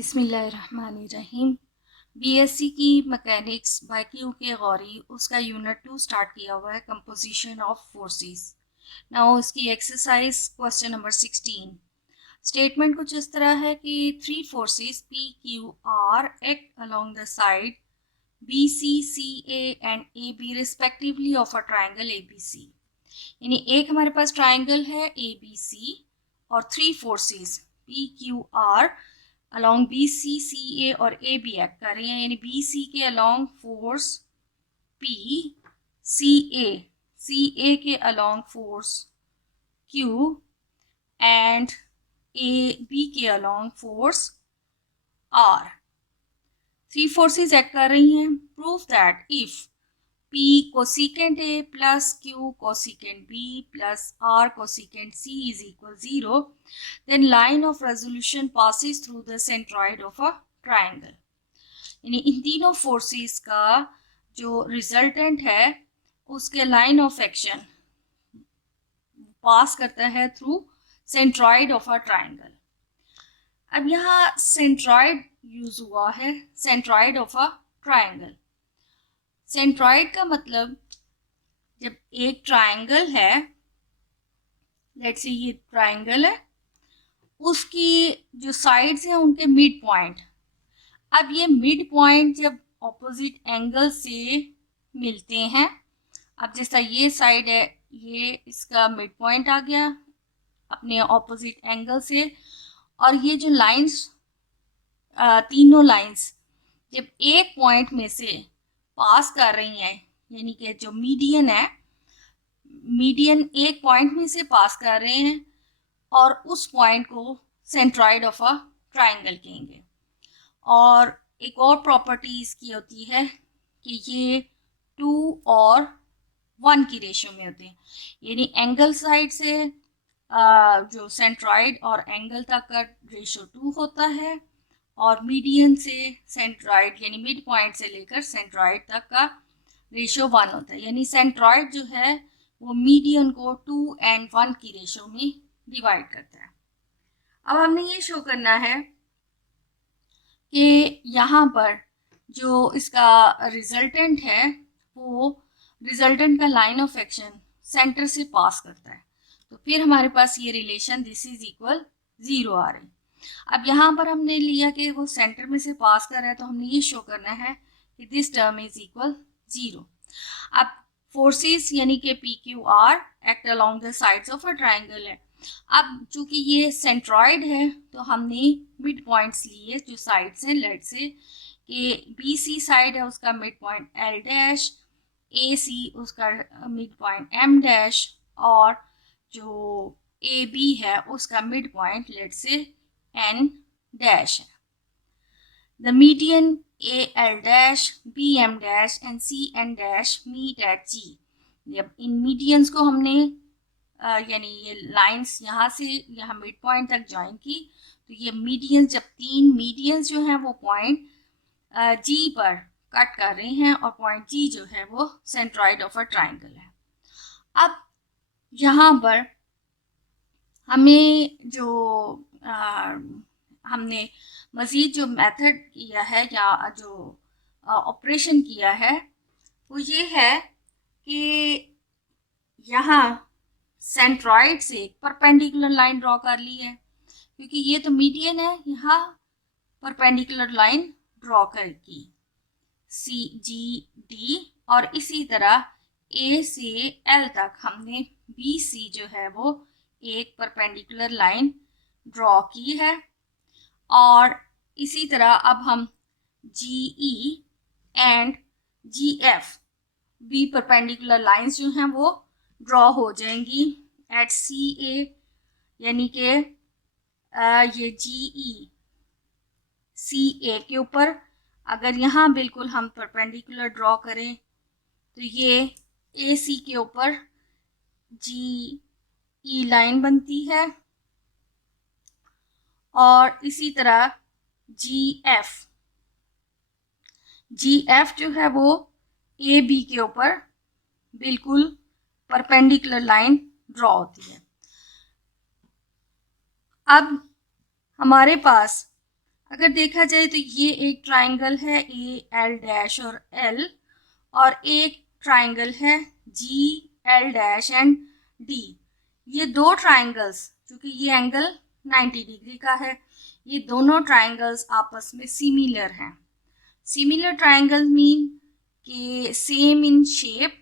बिस्मिल्लाहिर्रहमानिर्रहीम। बीएससी की mechanics bye Q के गौरी उसका यूनिट 2 स्टार्ट किया हुआ है, कंपोजिशन ऑफ फोर्सेस। नाउ इसकी एक्सरसाइज क्वेश्चन नंबर 16। स्टेटमेंट कुछ इस तरह है कि 3 forces P Q R act along the side B C C A and A B respectively of a triangle A B C. यानी एक हमारे पास ट्राइंगल है ए बी सी और 3 forces P Q R along B C C A और A B act कर रही हैं। यानी बी सी के along force P, C A के along force Q and A B के along force R. 3 forces act कर रही हैं। Proof that if P cosecant A plus Q cosecant B plus R cosecant C is equal 0, then line of resolution passes through the centroid of a triangle. यानी इन तीनों forces का जो resultant है उसके line of action पास करता है through centroid of a triangle. अब यहाँ सेंट्रॉइड यूज हुआ है, centroid of a triangle. Centroid का मतलब जब एक ट्राइंगल है, लेट्स से ये ट्राइंगल है, उसकी जो साइड्स हैं उनके मिड पॉइंट। अब ये मिड पॉइंट जब ऑपोजिट एंगल से मिलते हैं, अब जैसा ये साइड है, ये इसका मिड पॉइंट आ गया अपने ऑपोजिट एंगल से, और ये जो लाइंस, तीनों लाइंस जब एक पॉइंट में से पास कर रही हैं, यानी कि जो मीडियन है, मीडियन एक पॉइंट में से पास कर रहे हैं और उस पॉइंट को सेंट्रॉइड ऑफ अ ट्राइंगल कहेंगे। और एक और प्रॉपर्टी इसकी होती है कि ये 2 और 1 की रेशियो में होते हैं। यानी एंगल साइड से जो सेंट्रॉइड और एंगल तक का रेशियो 2 होता है, और मीडियन से सेंट्रॉइड यानी मिड पॉइंट से लेकर सेंट्रॉइड तक का रेशियो 1 होता है। यानी सेंट्रॉइड जो है वो मीडियन को 2 और 1 की रेशियो में डिवाइड करता है। अब हमने ये शो करना है कि यहाँ पर जो इसका रिजल्टेंट है वो रिजल्टेंट का लाइन ऑफ एक्शन सेंटर से पास करता है, तो फिर हमारे पास ये रिलेशन दिस इज इक्वल 0 आ रही। अब यहाँ पर हमने लिया कि वो सेंटर में से पास कर रहा है, तो हमने ये शो करना है कि दिस टर्म इज इक्वल 0। अब फोर्सेस यानी कि P Q R act along the sides of a triangle है। अब चूंकि ये सेंट्रॉइड है तो हमने मिड पॉइंट्स लिए जो साइड्स हैं। लेट से कि बी सी साइड है, उसका मिड पॉइंट एल डैश, ए सी उसका मिड पॉइंट एम डैश, और जो ए बी है उसका mid point let say N dash है। The median A L dash, B M dash and C N dash meet at G. जब इन मीडियंस को हमने यानी ये लाइंस यहाँ से यहाँ मिड पॉइंट तक ज्वाइन की, तो ये मीडियंस, जब 3 मीडियंस जो हैं वो पॉइंट जी पर कट कर रहे हैं, और पॉइंट जी जो है वो सेंट्रॉइड ऑफ अ ट्राइंगल है। अब यहाँ पर हमें जो हमने मज़ीद जो मेथड किया है या जो ऑपरेशन किया है वो ये है कि यहाँ सेंट्रॉइड से एक परपेंडिकुलर लाइन ड्रॉ कर ली है, क्योंकि ये तो मीडियन है, यहाँ परपेंडिकुलर लाइन ड्रॉ करके सी जी डी, और इसी तरह ए से एल तक हमने बी सी जो है वो एक परपेंडिकुलर लाइन ड्रॉ की है। और इसी तरह अब हम जी ई एंड जी एफ भी परपेंडिकुलर लाइंस जो हैं वो ड्रॉ हो जाएंगी एट सी ए, यानी कि ये जी ई सी ए के ऊपर अगर यहाँ बिल्कुल हम परपेंडिकुलर ड्रॉ करें तो ये ए सी के ऊपर जी ई लाइन बनती है, और इसी तरह जी एफ जो है वो ए बी के ऊपर बिल्कुल परपेंडिकुलर लाइन ड्रॉ होती है। अब हमारे पास अगर देखा जाए तो ये एक ट्राइंगल है ए एल डैश और एल, और एक ट्राइंगल है जी एल डैश एंड डी। ये दो ट्राइंगल्स, क्योंकि ये एंगल 90 डिग्री का है, ये दोनों ट्राइंगल्स आपस में सिमिलर हैं। सिमिलर ट्राइंगल मीन कि same in shape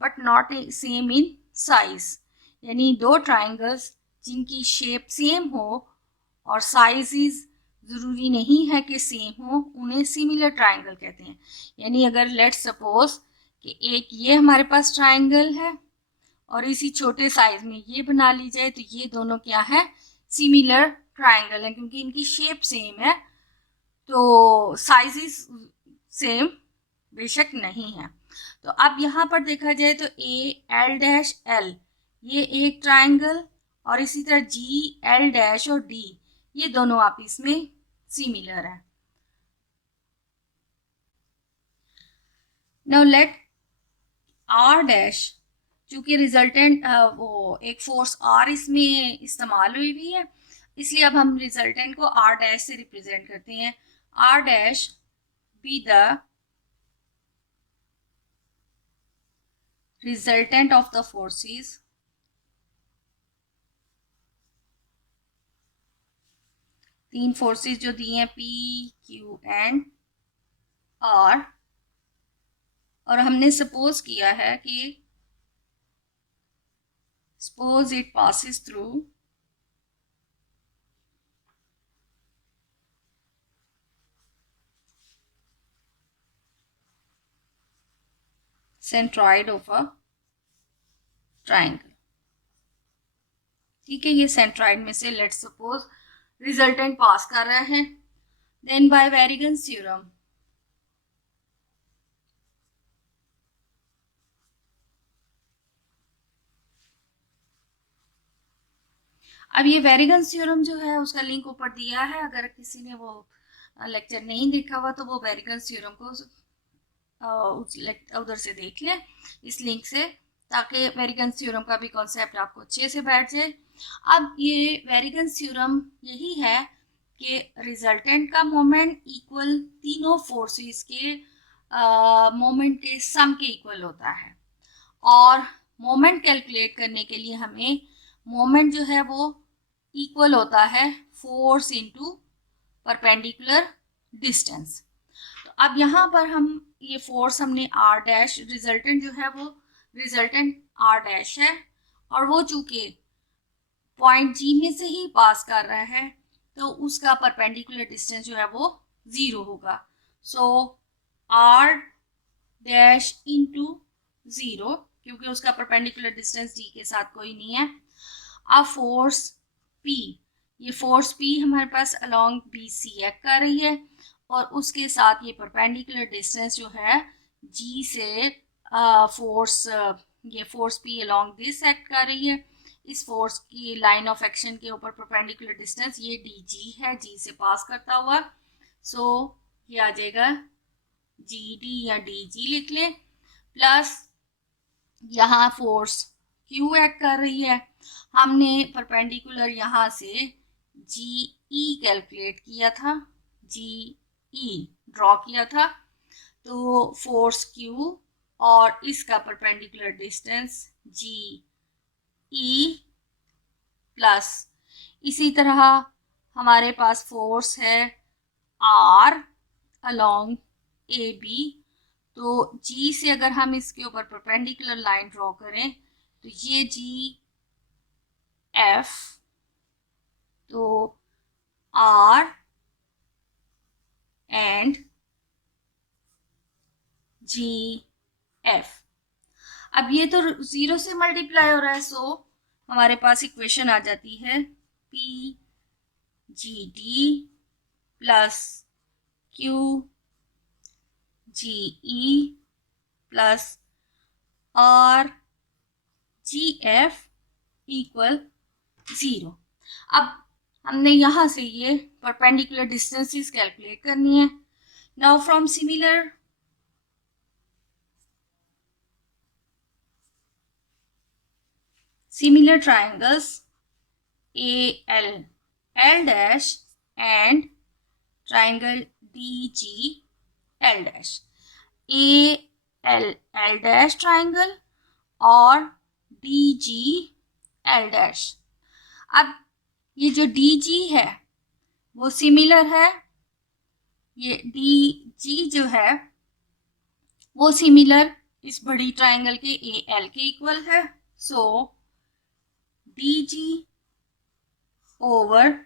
but not same in size, यानी दो ट्राइंगल्स जिनकी शेप सेम हो और साइजेस ज़रूरी नहीं है कि सेम हो, उन्हें सिमिलर ट्राइंगल कहते हैं। यानी अगर लेट्स सपोज कि एक ये हमारे पास ट्राइंगल है और इसी छोटे साइज में ये बना ली जाए, तो ये दोनों क्या है, सिमिलर ट्राइंगल है, क्योंकि इनकी शेप सेम है, तो साइजेस सेम बेशक नहीं है। तो अब यहाँ पर देखा जाए तो ए एल डैश एल ये एक ट्राइंगल, और इसी तरह जी एल डैश और डी ये दोनों आपस में सिमिलर है। नाउ लेट आर डैश, चूंकि रिजल्टेंट वो एक फोर्स आर इसमें इस्तेमाल हुई भी है, इसलिए अब हम रिजल्टेंट को आर डैश से रिप्रेजेंट करते हैं। R dash be the resultant of the forces तीन फोर्सेस जो दी हैं पी क्यू एंड आर, और हमने सपोज किया है कि suppose it passes through centroid of a triangle. ठीक है, ये सेंट्रॉइड में से लेट्स सपोज रिजल्टेंट पास कर रहा है, देन बाय वेरिगन्स थ्योरम अब ये वेरिगन्स थ्योरम जो है उसका लिंक ऊपर दिया है, अगर किसी ने वो लेक्चर नहीं देखा हुआ तो वो वेरिगन्स थ्योरम को उधर से देख लें इस लिंक से, ताकि वेरिगन्स थ्योरम का भी कॉन्सेप्ट आपको अच्छे से बैठ जाए। अब ये वेरिगन्स थ्योरम यही है कि रिजल्टेंट का मोमेंट इक्वल तीनों फोर्सेस के मोमेंट के सम के इक्वल होता है, और मोमेंट कैलकुलेट करने के लिए हमें मोमेंट जो है वो इक्वल होता है फोर्स इनटू परपेंडिकुलर डिस्टेंस। तो अब यहाँ पर हम ये फोर्स हमने आर डैश, रिजल्टेंट जो है वो रिजल्टेंट आर डैश है, और वो चूंकि पॉइंट जी में से ही पास कर रहा है तो उसका परपेंडिकुलर डिस्टेंस जो है वो 0 होगा। सो आर डैश इंटू 0, क्योंकि उसका परपेंडिकुलर डिस्टेंस जी के साथ कोई नहीं है। अब फोर्स पी, ये फोर्स पी हमारे पास अलोंग बी सी एक्ट कर रही है, और उसके साथ ये परपेंडिकुलर डिस्टेंस जो है जी से फोर्स ये force P along this act कर रही है। इस फोर्स की लाइन ऑफ एक्शन के ऊपर परपेंडिकुलर डिस्टेंस ये डी जी है, जी से पास करता हुआ, सो ये आ जाएगा जी डी या डी जी लिख लें, प्लस यहाँ फोर्स क्यू एक्ट कर रही है, हमने परपेंडिकुलर यहाँ से जी ई कैलकुलेट किया था, जी ई ड्रॉ किया था, तो फोर्स क्यू और इसका परपेंडिकुलर डिस्टेंस जी ई प्लस, इसी तरह हमारे पास फोर्स है आर अलोंग ए बी, तो जी से अगर हम इसके ऊपर परपेंडिकुलर लाइन ड्रॉ करें तो ये जी एफ, तो आर एंड जी एफ। अब ये तो 0 से मल्टीप्लाई हो रहा है, सो हमारे पास इक्वेशन आ जाती है P G D plus Q G E plus R G F equal 0। अब हमने यहाँ से ये परपेंडिकुलर डिस्टेंसेस कैलकुलेट करनी है। Now from similar triangles A L L dash and triangle D G L dash, A L L dash triangle और D G L dash. अब ये जो डी जी है वो सिमिलर है, ये डी जी जो है वो सिमिलर इस बड़ी ट्राइंगल के ए एल के इक्वल है। So D G over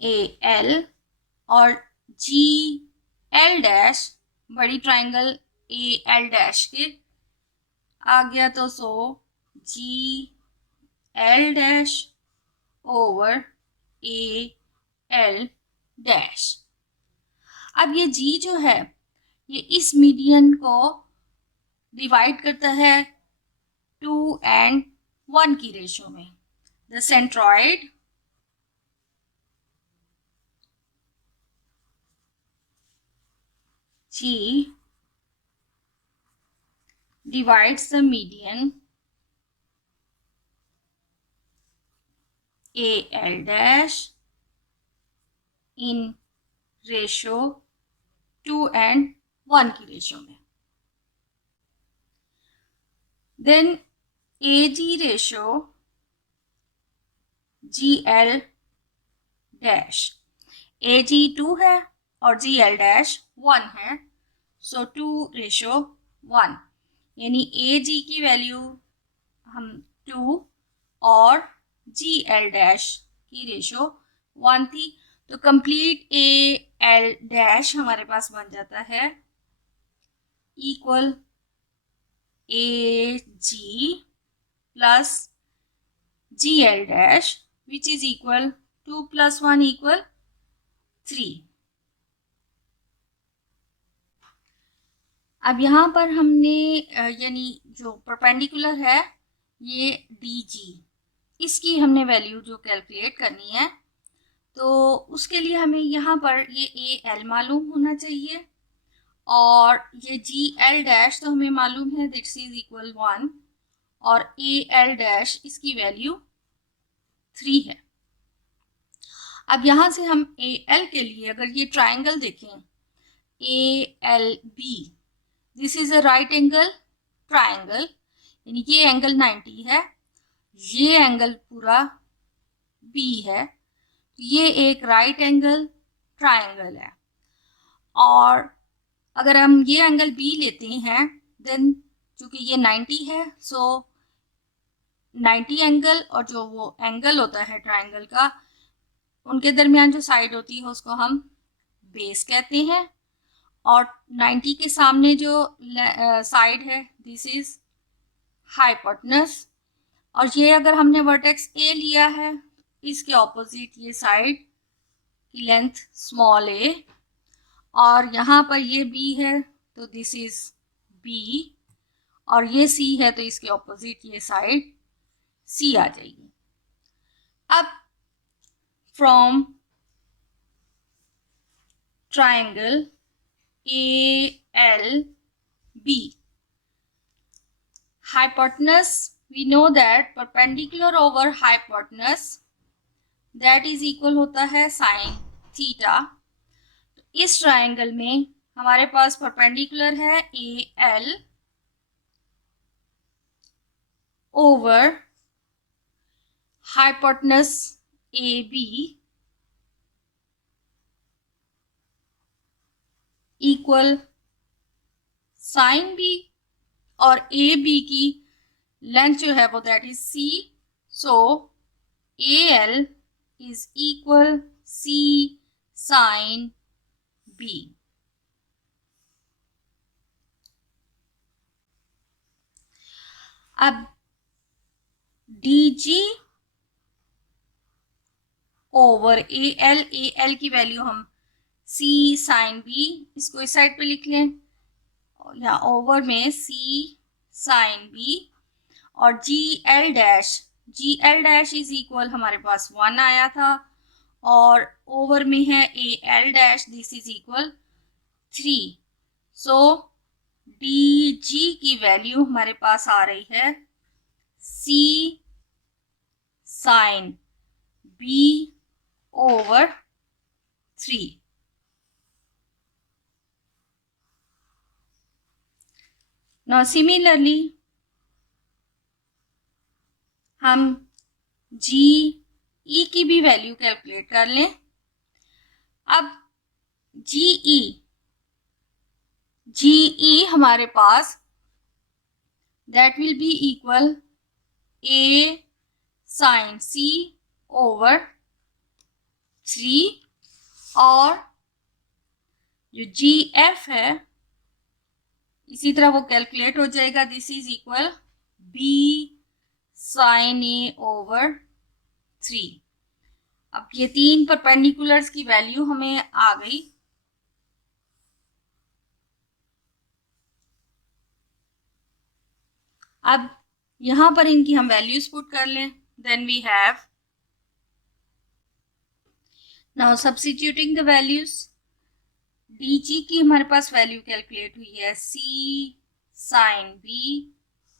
A L और जी एल डैश बड़ी ट्राइंगल ए एल डैश के आ गया, तो so G L dash over A L dash. अब ये जी जो है ये इस मीडियन को डिवाइड करता है 2 and 1 की रेशो में। The centroid G divides the median AL dash in ratio 2 and 1 की रेशो में। Then AG ratio GL dash, AG 2 है और GL dash 1 है, सो 2:1, यानी AG की वैल्यू हम 2 और GL डैश की रेशो 1 थी, तो कंप्लीट AL डैश हमारे पास बन जाता है equal AG plus GL dash which is equal 2 + 1 = 3। अब यहाँ पर हमने यानी जो परपेंडिकुलर है ये DG, इसकी हमने वैल्यू जो कैलकुलेट करनी है, तो उसके लिए हमें यहाँ पर ये AL मालूम होना चाहिए और ये GL डैश तो हमें मालूम है दिस इज इक्वल 1 और AL डैश इसकी वैल्यू 3 है। अब यहाँ से हम AL के लिए अगर ये ट्राइंगल देखें ALB, this is a right angle triangle, यानी ये एंगल 90 है, ये एंगल पूरा B है, ये एक राइट एंगल ट्राइंगल है। और अगर हम ये एंगल B लेते हैं देन चूंकि ये 90 है, सो 90 एंगल और जो वो एंगल होता है ट्राइंगल का उनके दरमियान जो साइड होती है उसको हम बेस कहते हैं, और 90 के सामने जो साइड है दिस इज हाइपोटेनस, और ये अगर हमने वर्टेक्स A लिया है इसके ऑपोजिट ये साइड की लेंथ स्मॉल a, और यहाँ पर ये B है तो दिस इज B, और ये C है तो इसके ऑपोजिट ये साइड C आ जाएगी। अब from triangle ALB, hypotenuse we know that perpendicular over hypotenuse that is equal होता है sin थीटा। इस ट्राइंगल में हमारे पास परपेंडिकुलर है AL over hypotenuse AB equal sine B, और AB की लेंथ जो है वो that is C, so AL is equal C sine B। अब DG ओवर AL, AL की वैल्यू हम C साइन B, इसको इस साइड पे लिख लें, या ओवर में C साइन B, और GL dash, GL dash is equal हमारे पास 1 आया था, और ओवर में है AL dash this is equal 3, so DG की वैल्यू हमारे पास आ रही है C sine B over 3. Now similarly हम GE की भी वैल्यू कैलकुलेट कर लें. अब GE हमारे पास that will be equal A sin C over 3 और जो GF है इसी तरह वो कैलकुलेट हो जाएगा. This is equal B sin A over 3. अब ये तीन परपेंडिकुलर्स की वैल्यू हमें आ गई. अब यहां पर इनकी हम वैल्यूज पुट कर लें. Then we have now substituting the values. DG की हमारे पास वैल्यू कैलकुलेट हुई है C sin B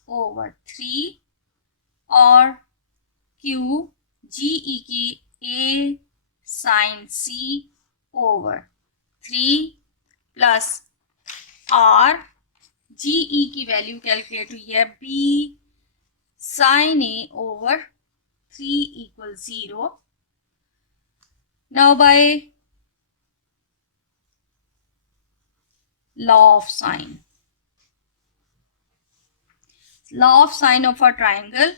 over 3 और GE की A sin C over 3 plus R GE की वैल्यू कैलकुलेट हुई है B sin A over 3 equal 0. Now by law of sine of a triangle,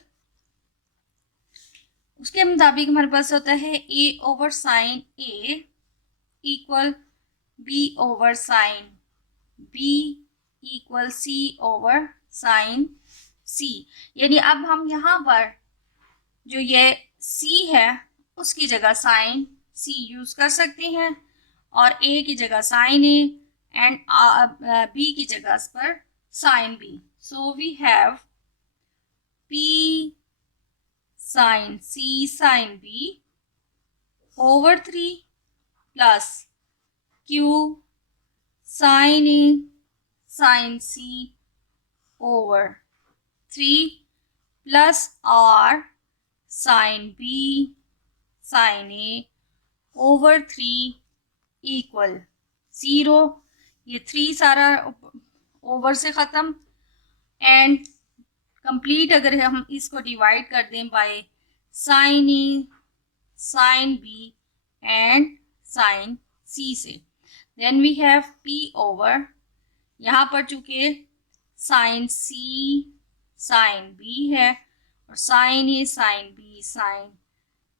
उसके मुताबिक हमारे पास होता है A over sin A equal B over sin B equal C over sin C. यानी अब हम यहाँ पर जो ये C है उसकी जगह sin C यूज कर सकते हैं और A की जगह sin A एंड B की जगह पर sin B. So we have P sin C sin B over 3 plus Q sin A sin C over 3 plus R sin B sin A over 3 equal 0. ये 3 सारा over से ख़त्म and complete अगर हम इसको डिवाइड कर दें by sine A sine B and sine C से, then we have P over यहाँ पर चूंकि साइन C साइन B है और sine A sine B sine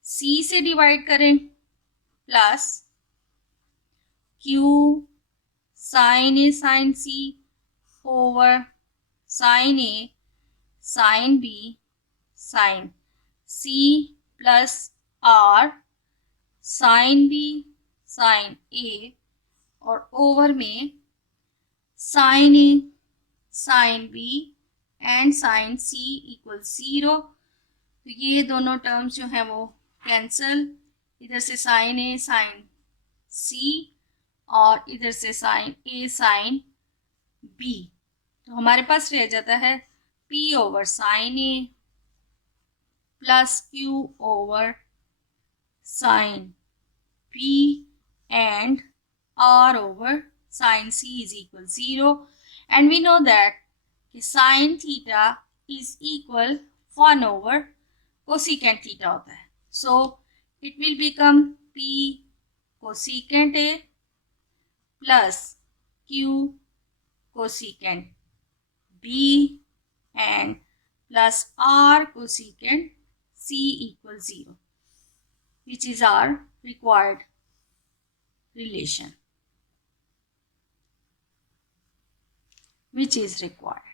C से डिवाइड करें plus Q sine A sine C over sine A sine B sine C plus R sine B sine A और over में sine A sine B and sine C equal 0. तो ये दोनों terms जो हैं वो कैंसल. इधर से साइन ए साइन C और इधर से साइन ए साइन B. तो हमारे पास रह जाता है P over sine A plus Q over sine B and R over sin C is equal 0. And we know that sin theta is equal 1 over cosecant theta होता है. So it will become P cosecant A plus Q cosecant B and plus R cosecant C equal 0, which is our required relation, which is required.